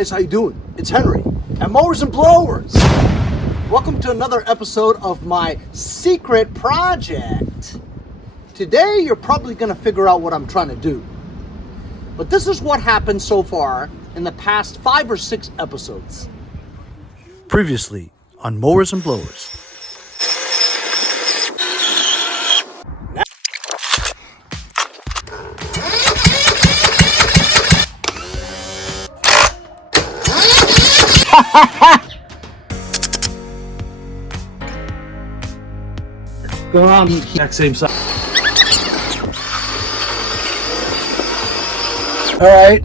guys, how you doing? It's Henry at Mowers and Blowers. Welcome to another episode of my secret project. Today you're probably going to figure out what I'm trying to do. But this is what happened so far in the past 5 or 6 episodes. Previously on Mowers and Blowers. Go on the exact same side. All right.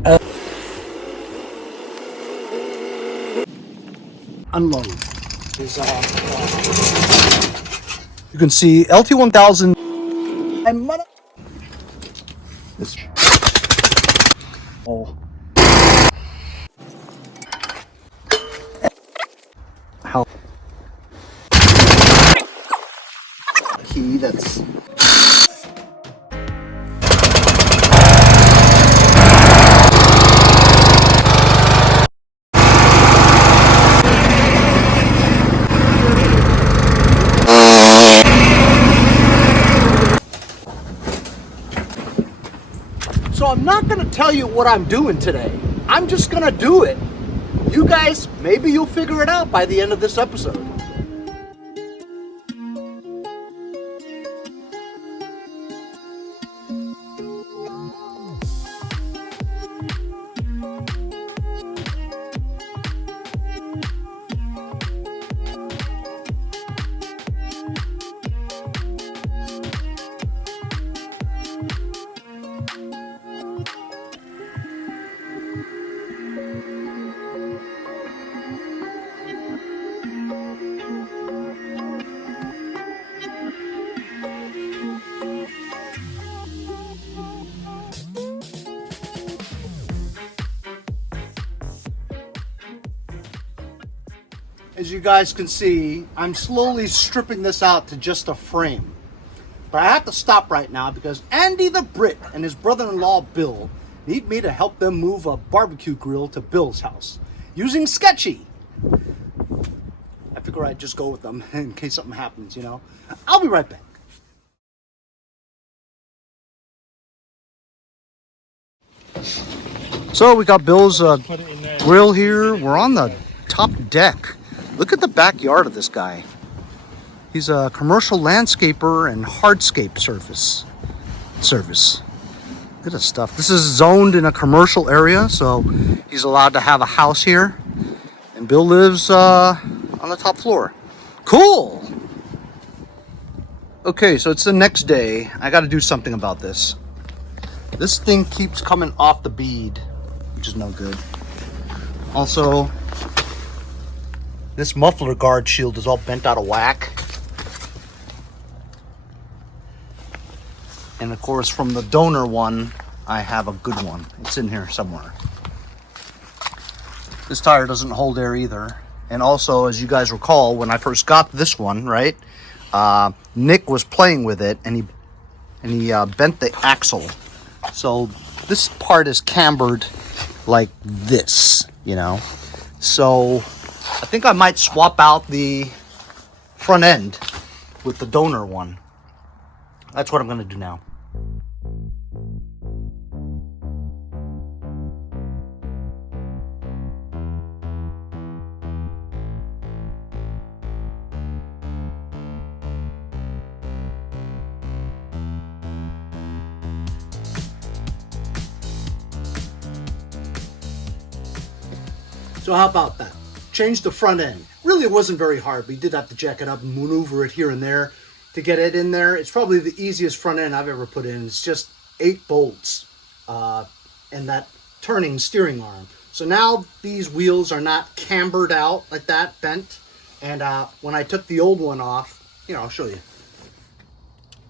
Unload. You can see LT1000. This. Oh. How? Key that's. So I'm not going to tell you what I'm doing today. I'm just going to do it. You guys, maybe you'll figure it out by the end of this episode. As you guys can see, I'm slowly stripping this out to just a frame. But I have to stop right now because Andy the Brit and his brother-in-law Bill need me to help them move a barbecue grill to Bill's house using Sketchy. I figure I'd just go with them in case something happens, you know. I'll be right back. So we got Bill's grill here. We're on the top deck. Look at the backyard of this guy. He's a commercial landscaper and hardscape service. Look at this stuff. This is zoned in a commercial area, so he's allowed to have a house here. And Bill lives on the top floor. Cool! Okay, so it's the next day. I gotta do something about this. This thing keeps coming off the bead, which is no good. Also, this muffler guard shield is all bent out of whack. And of course, from the donor one, I have a good one. It's in here somewhere. This tire doesn't hold air either. And also, as you guys recall, when I first got this one, right? Nick was playing with it and he bent the axle. So this part is cambered like this, you know? So I think I might swap out the front end with the donor one. That's what I'm going to do now. So how about that? Change the front end. Really, it wasn't very hard. We did have to jack it up and maneuver it here and there to get it in there. It's probably the easiest front end I've ever put in. It's just 8 bolts and that turning steering arm. So now these wheels are not cambered out like that, bent. And when I took the old one off, I'll show you.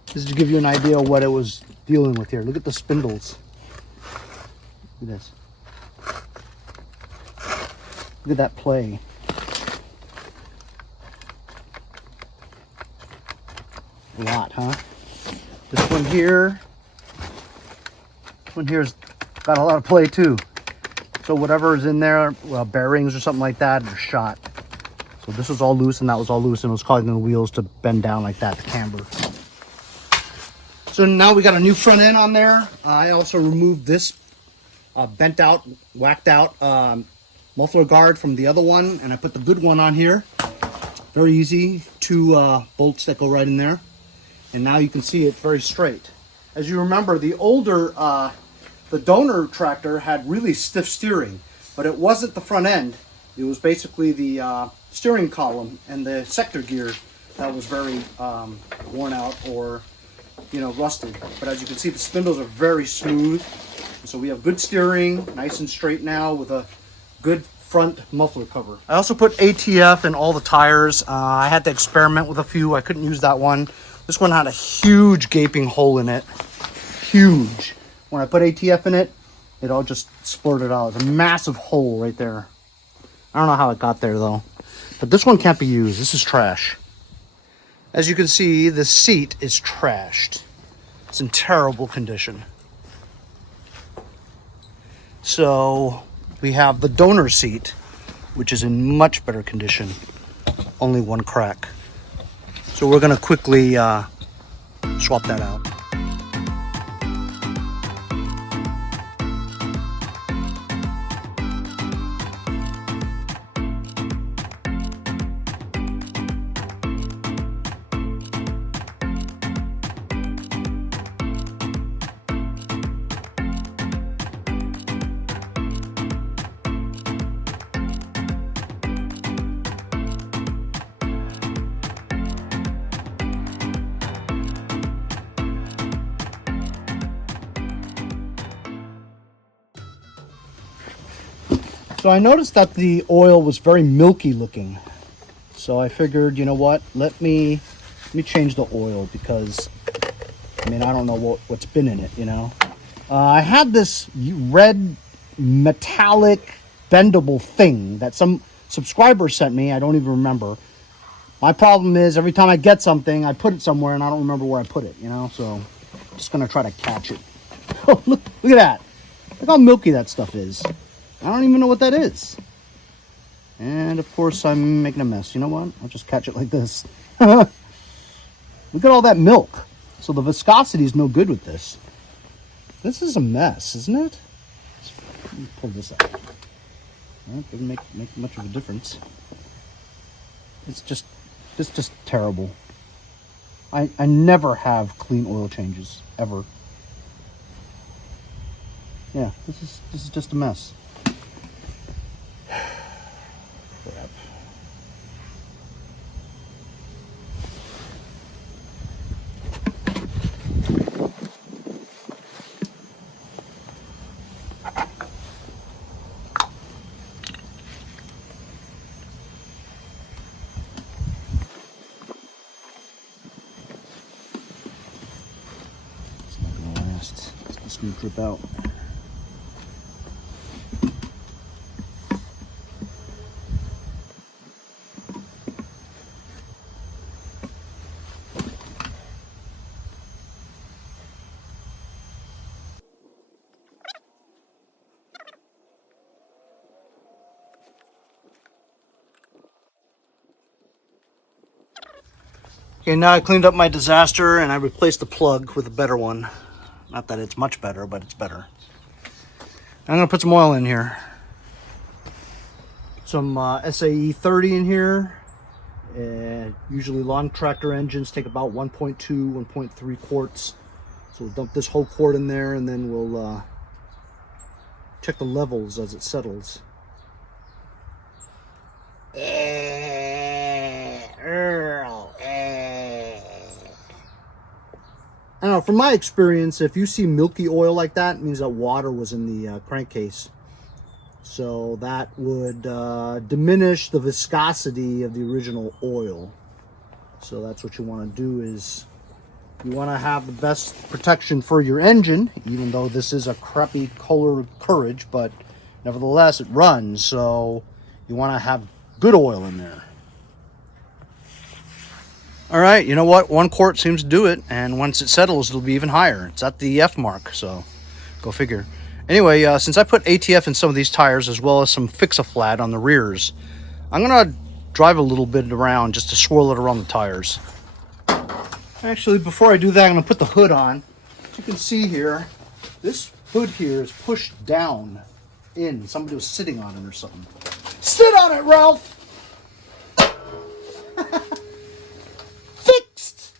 This is to give you an idea of what it was dealing with here. Look at the spindles. Look at this. Look at that play. A lot, huh? This one here's got a lot of play too. So whatever is in there, bearings or something like that, are shot. So this was all loose and that was all loose, and it was causing the wheels to bend down like that, to camber. So now we got a new front end on there. I also removed this bent out, whacked out muffler guard from the other one, and I put the good one on here. Very easy, 2 bolts that go right in there. And now you can see it very straight. As you remember, the older, the donor tractor had really stiff steering, but it wasn't the front end. It was basically the steering column and the sector gear that was very worn out or, you know, rusted. But as you can see, the spindles are very smooth. So we have good steering, nice and straight now with a good front muffler cover. I also put ATF in all the tires. I had to experiment with a few. I couldn't use that one. This one had a huge gaping hole in it. Huge. When I put ATF in it, it all just splurted out. It's a massive hole right there. I don't know how it got there though. But this one can't be used. This is trash. As you can see, the seat is trashed. It's in terrible condition. So we have the donor seat, which is in much better condition. Only one crack. So we're gonna quickly swap that out. So I noticed that the oil was very milky looking. So I figured, you know what, let me change the oil, because I mean, I don't know what's been in it, you know. I had this red metallic bendable thing that some subscriber sent me. I don't even remember. My problem is every time I get something, I put it somewhere and I don't remember where I put it, you know. So I'm just gonna try to catch it. Oh, look at that. Look how milky that stuff is. I don't even know what that is. And of course I'm making a mess. You know what? I'll just catch it like this. Look at all that milk. So the viscosity is no good with this. This is a mess, isn't it? Let me pull this out. Well, it doesn't make much of a difference. It's just terrible. I never have clean oil changes, ever. Yeah, this is just a mess. Crap. It's not gonna last. It's just gonna drip out. Okay, now I cleaned up my disaster and I replaced the plug with a better one. Not that it's much better, but it's better. I'm gonna put some oil in here. Some SAE 30 in here. Usually lawn tractor engines take about 1.2, 1.3 quarts. So we'll dump this whole quart in there and then we'll check the levels as it settles. I don't know, from my experience, if you see milky oil like that, it means that water was in the crankcase. So that would diminish the viscosity of the original oil. So that's what you want to do, is you want to have the best protection for your engine, even though this is a crappy color Courage, but nevertheless it runs. So you want to have good oil in there. All right, you know what? 1 quart seems to do it, and once it settles, it'll be even higher. It's at the F mark, so go figure. Anyway, since I put ATF in some of these tires as well as some Fix-A-Flat on the rears, I'm gonna drive a little bit around just to swirl it around the tires. Actually, before I do that, I'm gonna put the hood on. You can see here, this hood here is pushed down in. Somebody was sitting on it or something. Sit on it, Ralph! Fixed!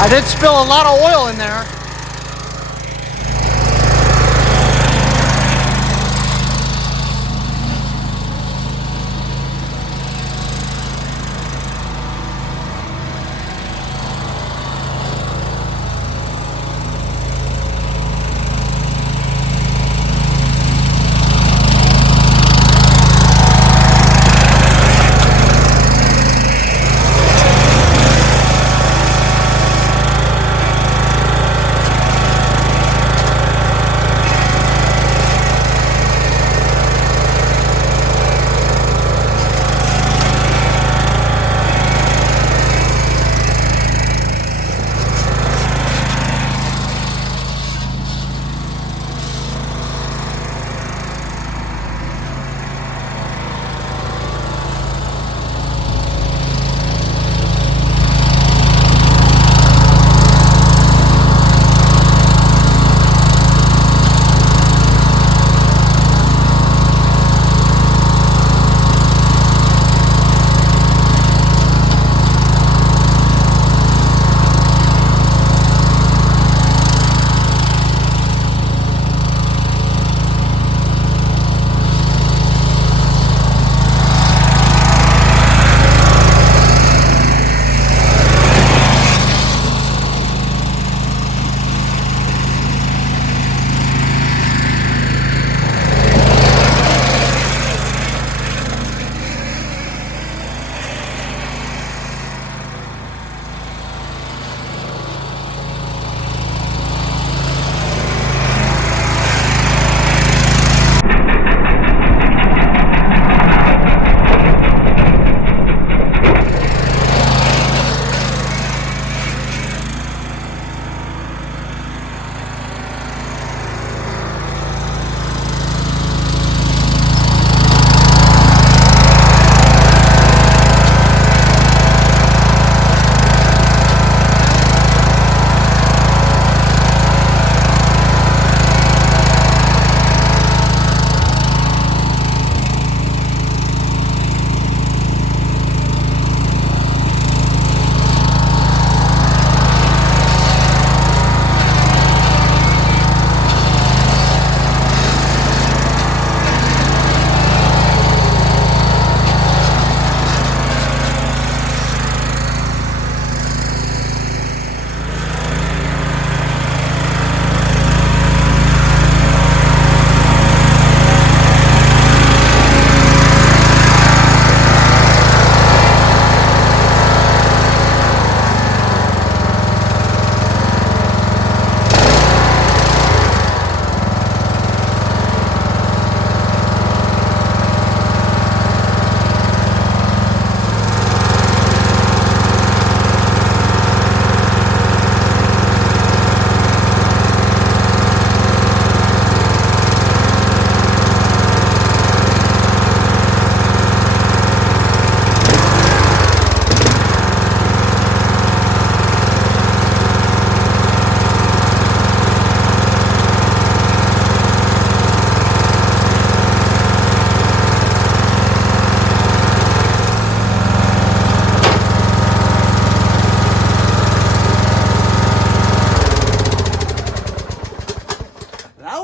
I did spill a lot of oil in there.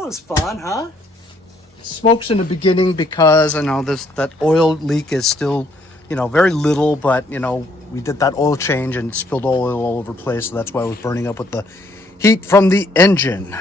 was fun, huh? Smokes in the beginning because I know that oil leak is still, very little, but we did that oil change and spilled oil all over the place, so that's why it was burning up with the heat from the engine.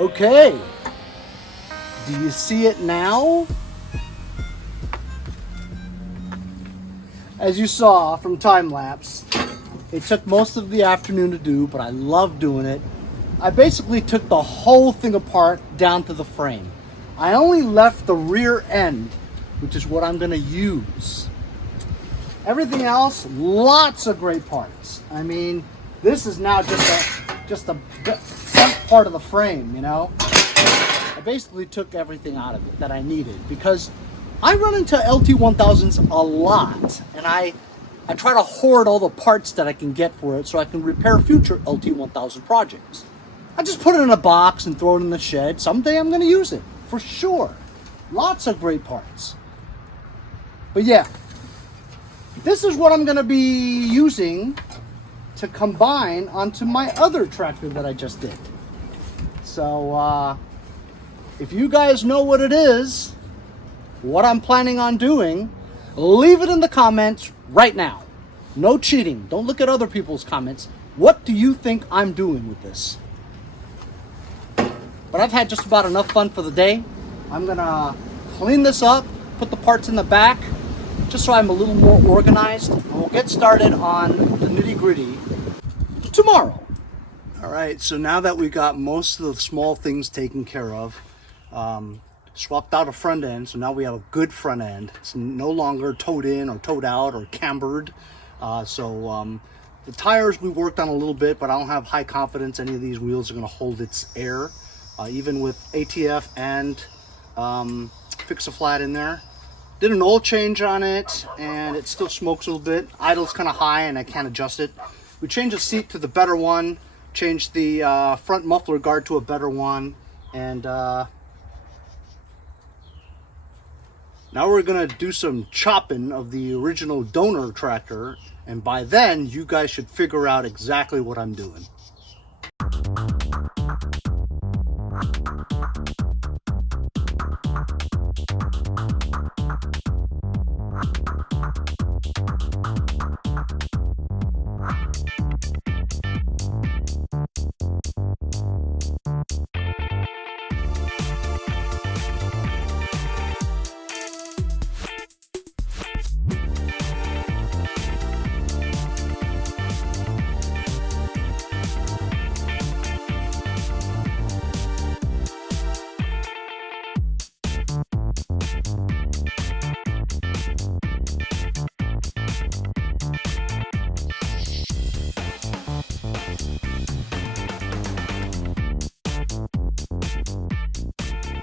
Okay, do you see it now? As you saw from time lapse, it took most of the afternoon to do, but I love doing it. I basically took the whole thing apart down to the frame. I only left the rear end, which is what I'm gonna use. Everything else, lots of great parts. I mean, this is now just a front part of the frame, I basically took everything out of it that I needed because I run into LT1000s a lot, and I try to hoard all the parts that I can get for it so I can repair future LT1000 projects. I just put it in a box and throw it in the shed. Someday I'm going to use it, for sure. Lots of great parts. But yeah, this is what I'm going to be using to combine onto my other tractor that I just did. So, if you guys know what it is, what I'm planning on doing, leave it in the comments right now. No cheating. Don't look at other people's comments. What do you think I'm doing with this? But I've had just about enough fun for the day. I'm gonna clean this up, put the parts in the back, just so I'm a little more organized. And we'll get started on the nitty-gritty tomorrow. All right, so now that we got most of the small things taken care of, swapped out a front end, so now we have a good front end. It's no longer towed in or towed out or cambered. The tires we worked on a little bit, but I don't have high confidence any of these wheels are going to hold its air, even with ATF and Fix-A-Flat in there. Did an oil change on it, and it still smokes a little bit. Idle's kind of high, and I can't adjust it. We changed the seat to the better one, changed the front muffler guard to a better one, and now we're gonna do some chopping of the original donor tractor, and by then you guys should figure out exactly what I'm doing.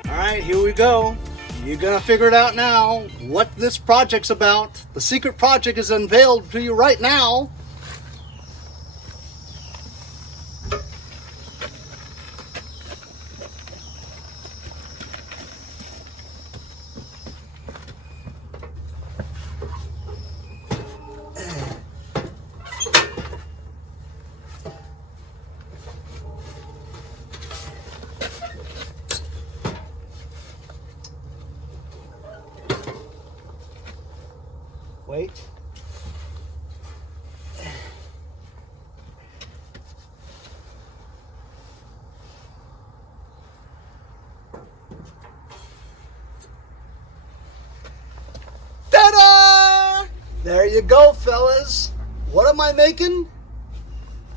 All right, here we go. You're gonna figure it out now what this project's about. The secret project is unveiled to you right now. Wait. There you go, fellas. What am I making?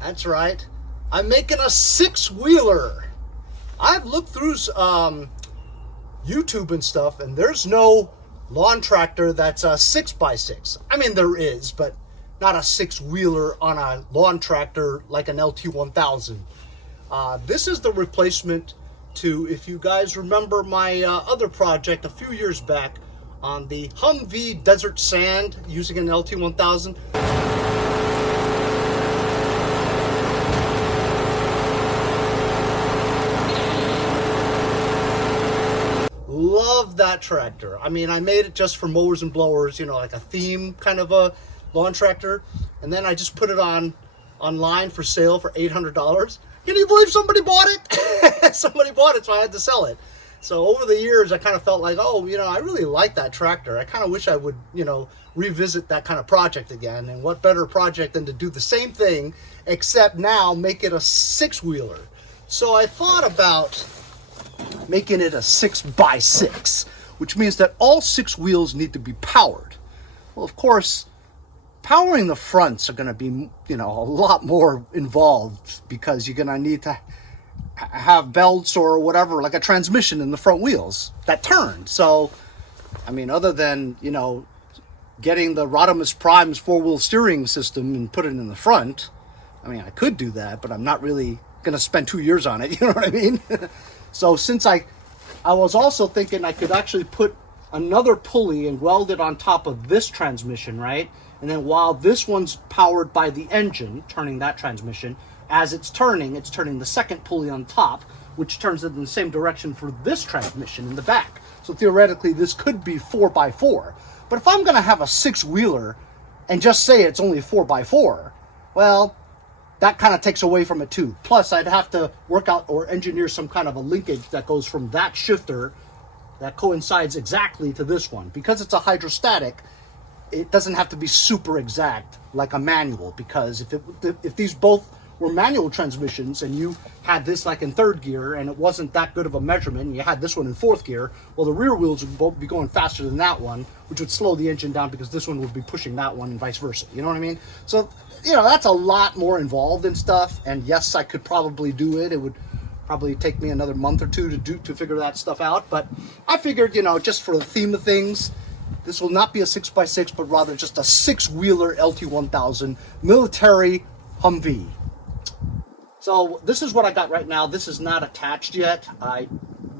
That's right. I'm making a 6-wheeler. I've looked through YouTube and stuff, and there's no lawn tractor that's a 6x6. I mean, there is, but not a 6-wheeler on a lawn tractor like an LT1000. This is the replacement to, if you guys remember my other project a few years back on the Humvee Desert Sand using an LT1000. Love that tractor. I mean, I made it just for mowers and blowers, you know, like a theme kind of a lawn tractor. And then I just put it online for sale for $800. Can you believe somebody bought it? Somebody bought it, so I had to sell it. So over the years, I kind of felt like, oh, you know, I really like that tractor. I kind of wish I would, you know, revisit that kind of project again. And what better project than to do the same thing, except now make it a 6-wheeler. So I thought about making it a 6x6, which means that all 6 wheels need to be powered. Well, of course, powering the fronts are going to be, you know, a lot more involved because you're going to need to have belts or whatever, like a transmission in the front wheels that turn. So, I mean, other than, you know, getting the Rodimus Prime's 4-wheel steering system and put it in the front, I mean, I could do that, but I'm not really going to spend 2 years on it, you know what I mean? So since I was also thinking I could actually put another pulley and weld it on top of this transmission, right? And then while this one's powered by the engine, turning that transmission, as it's turning the second pulley on top, which turns it in the same direction for this transmission in the back. So theoretically, this could be 4x4. But if I'm going to have a 6-wheeler and just say it's only 4x4, well, that kind of takes away from it too. Plus, I'd have to work out or engineer some kind of a linkage that goes from that shifter that coincides exactly to this one. Because it's a hydrostatic, it doesn't have to be super exact like a manual, because if these both were manual transmissions and you had this like in 3rd gear and it wasn't that good of a measurement and you had this one in 4th gear, well, the rear wheels would both be going faster than that one, which would slow the engine down because this one would be pushing that one and vice versa. You know what I mean? So, you know, that's a lot more involved in stuff. And yes, I could probably do it. It would probably take me another month or two to figure that stuff out. But I figured, you know, just for the theme of things, this will not be a 6x6, but rather just a 6-wheeler LT1000 military Humvee. So this is what I got right now. This is not attached yet. I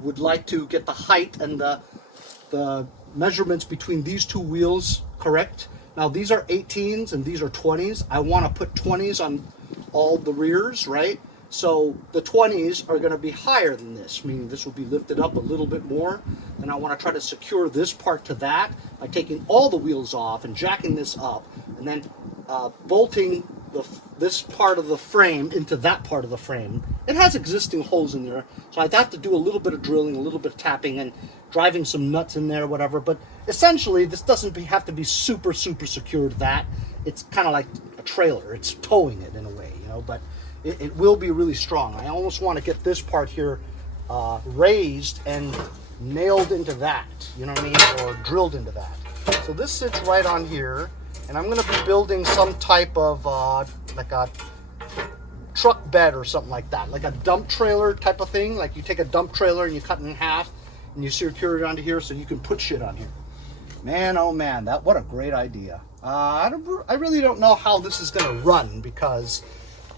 would like to get the height and the measurements between these 2 wheels correct. Now these are 18s and these are 20s. I want to put 20s on all the rears, right? So the 20s are going to be higher than this, meaning this will be lifted up a little bit more. And I want to try to secure this part to that by taking all the wheels off and jacking this up and then bolting this part of the frame into that part of the frame. It has existing holes in there, so I'd have to do a little bit of drilling, a little bit of tapping, and driving some nuts in there, whatever. But essentially, this doesn't have to be super secure to that. It's kind of like a trailer. It's towing it in a way, you know, but it will be really strong. I almost want to get this part here raised and nailed into that, you know what I mean, or drilled into that. So this sits right on here. And I'm going to be building some type of like a truck bed or something like that, like a dump trailer type of thing. Like you take a dump trailer and you cut it in half and you secure it onto here so you can put shit on here. Man, oh man, what a great idea. I really don't know how this is going to run, because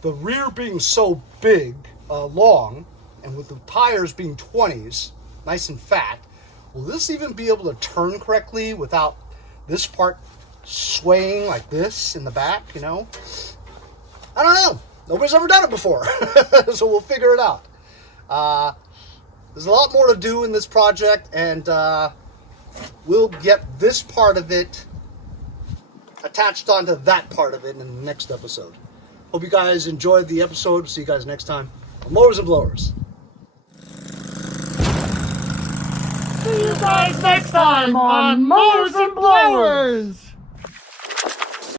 the rear being so big, long, and with the tires being 20s, nice and fat, will this even be able to turn correctly without this part swaying like this in the back, you know? I don't know. Nobody's ever done it before. So we'll figure it out. There's a lot more to do in this project, and we'll get this part of it attached onto that part of it in the next episode. Hope you guys enjoyed the episode. See you guys next time on Mowers and Blowers. See you guys next time on Mowers and Blowers!